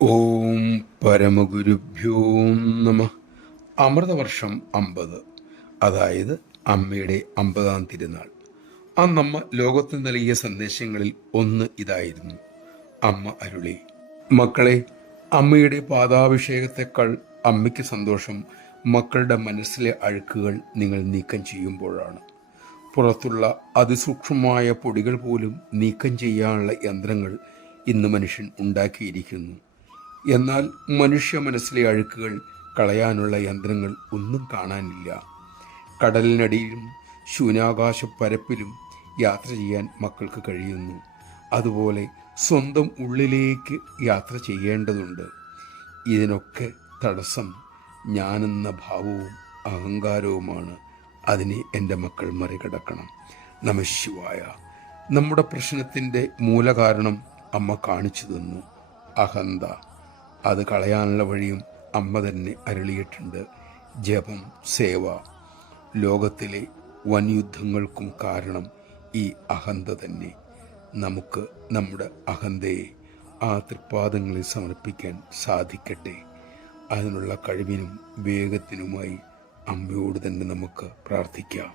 ഓം പരമഗുരുഭ്യോ നമ. അമൃതവർഷം 50, അതായത് അമ്മയുടെ 50-ാം തിരുനാൾ. അന്നമ്മ ലോകത്തിന് നൽകിയ സന്ദേശങ്ങളിൽ ഒന്ന് ഇതായിരുന്നു. അമ്മ അരുളി: മക്കളെ, അമ്മയുടെ പാദാഭിഷേകത്തെക്കാൾ അമ്മയ്ക്ക് സന്തോഷം മക്കളുടെ മനസ്സിലെ അഴുക്കുകൾ നിങ്ങൾ നീക്കം ചെയ്യുമ്പോഴാണ്. പുറത്തുള്ള അതിസൂക്ഷ്മമായ പൊടികൾ പോലും നീക്കം ചെയ്യാനുള്ള യന്ത്രങ്ങൾ ഇന്ന് മനുഷ്യൻ ഉണ്ടാക്കിയിരിക്കുന്നു. എന്നാൽ മനുഷ്യ മനസ്സിലെ അഴുക്കുകൾ കളയാനുള്ള യന്ത്രങ്ങൾ ഒന്നും കാണാനില്ല. കടലിനടിയിലും ശൂന്യാകാശ പരപ്പിലും യാത്ര ചെയ്യാൻ മക്കൾക്ക് കഴിയുന്നു. അതുപോലെ സ്വന്തം ഉള്ളിലേക്ക് യാത്ര ചെയ്യേണ്ടതുണ്ട്. ഇതിനൊക്കെ തടസ്സം ഞാനെന്ന ഭാവവും അഹങ്കാരവുമാണ്. അതിനെ എൻ്റെ മക്കൾ മറികടക്കണം. നമഃശിവായ. നമ്മുടെ പ്രശ്നത്തിൻ്റെ മൂലകാരണം അമ്മ കാണിച്ചു തന്നു: അഹന്ത. അത് കളയാനുള്ള വഴിയും അമ്മ തന്നെ അരുളിയിട്ടുണ്ട്: ജപം, സേവ. ലോകത്തിലെ വൻയുദ്ധങ്ങൾക്കും കാരണം ഈ അഹന്ത തന്നെ. നമുക്ക് നമ്മുടെ അഹന്തയെ ആ തൃപ്പാദങ്ങളിൽ സമർപ്പിക്കാൻ സാധിക്കട്ടെ. അതിനുള്ള കഴിവിനും വേഗത്തിനുമായി അമ്മയോട് തന്നെ നമുക്ക് പ്രാർത്ഥിക്കാം.